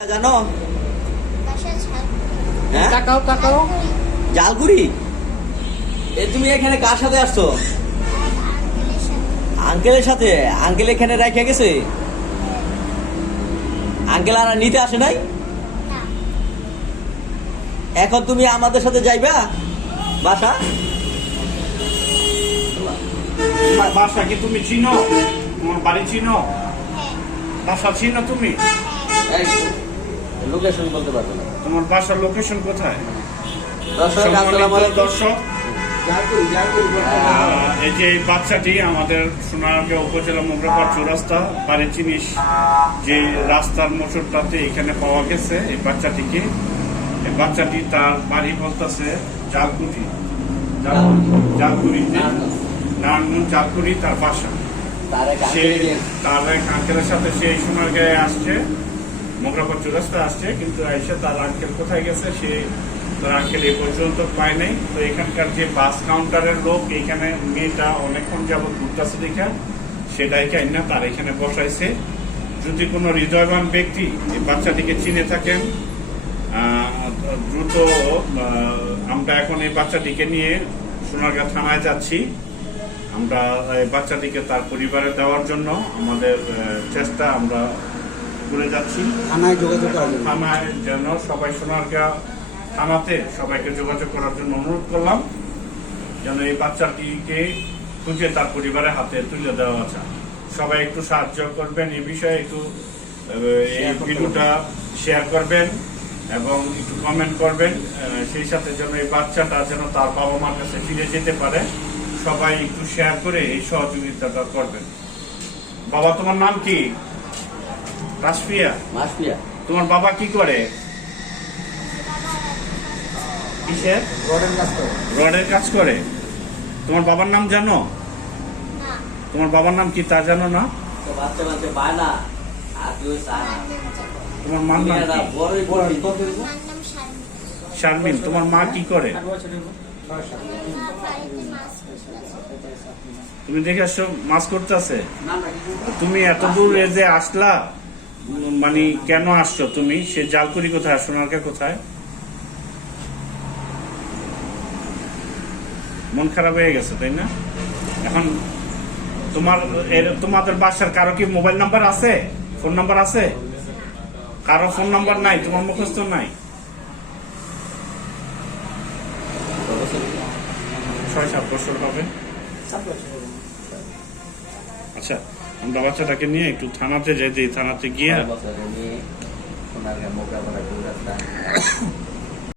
জানো? হ্যাঁ? তাকাও তাকাও জালগুড়ি এ তুমি এখানে কার সাথে আসছো? আঙ্কেলের সাথে? আঙ্কেল এখানে রেখে গেছে? আঙ্কেল আর নিতে আসে নাই? এখন তুমি আমাদের সাথে যাইবা? বাসা? বাসা কি তুমি চিনো? তোমার বাড়ি চিনো? হ্যাঁ। বাসা চিনো তুমি? হ্যাঁ। লোকেশন বলতে পারব না। তোমার বাসার লোকেশন কোথায়? দর্শক আসসালামু সম্মানিত আলাইকুম। দর্শক। আহ, এই যে এই বাচ্চাটি আমাদের সোনারগাঁ উপজেলা মোগরাপাড় চৌরাস্তা বাড়ি চিনিস যে রাস্তার মোটরটাতে এখানে পাওয়া গেছে এই বাচ্চাটিকে। এই বাচ্চাটি তার বাড়ি বলতেছে জালকুটি জাল- জালকুড়িতে নারায়ণগঞ্জ জালকুড়ি তার বাসা। তার সে তার এক আঙ্কেলের সাথে সে সোনার গায়ে আসছে। মোগরাপাড় চৌরাস্তা আসছে, কিন্তু এসে তার আঙ্কেল কোথায় গেছে, সে তার আঙ্কেল এ পর্যন্ত পায় নাই। তো এখানকার যে বাস কাউন্টারের লোক, এখানে মেয়েটা অনেকক্ষণ যাবত ঘুরতেছে দেখে সেটাই না তার এখানে বসাইছে। যদি কোনো হৃদয়বান ব্যক্তি বাচ্চাটিকে চিনে থাকেন দ্রুত আমরা এখন এই বাচ্চাটিকে নিয়ে সোনারগাঁ থানায় যাচ্ছি। আমরা বাচ্চাটিকে তার পরিবারে দেওয়ার জন্য আমাদের চেষ্টা আমরা করে যাচ্ছি। থানায় যোগাযোগ করার জন্য। থানায় যেন সবাই সোনারগাঁ থানাতে সবাইকে যোগাযোগ করার জন্য অনুরোধ করলাম যেন এই বাচ্চাটিকে খুঁজে তার পরিবারের হাতে তুলে দেওয়া যায়। সবাই একটু সাহায্য করবেন এই বিষয়ে একটু এই ভিডিওটা শেয়ার করবেন এবং একটু কমেন্ট করবেন সেই সাথে যেন এই বাচ্চাটা যেন তার বাবা মার কাছে ফিরে যেতে পারে। সবাই একটু শেয়ার করে এই সহযোগিতাটা করবেন। বাবা তোমার নাম কি? রাসফিয়া মাসপিয়া তোমার বাবা কি করে? কিসের? রডের কাজ করে। রডের কাজ করে। তোমার বাবার নাম জানো? তোমার বাবার নাম কি তা জানো না? তোমার মার নাম শারমিন। তোমার মা কি করে? তুমি দেখে আসছো মাছ করতেছে? তুমি এত দূর যে আসলা? মানে কেন আসছো তুমি? সে জালকুড়ি কোথায়? সোনারকা কোথায়? মন খারাপ হয়ে গেছে তাই না? এখন তোমার তোমাদের বাসার কারও কি মোবাইল নাম্বার আছে? ফোন নাম্বার আছে? কারও ফোন নাম্বার নাই? তোমার মুখস্থ নাই? ছয় সাত বছর হবে। আচ্ছা। আমরা বাচ্চাটাকে নিয়ে একটু থানাতে যাই থানাতে গিয়ে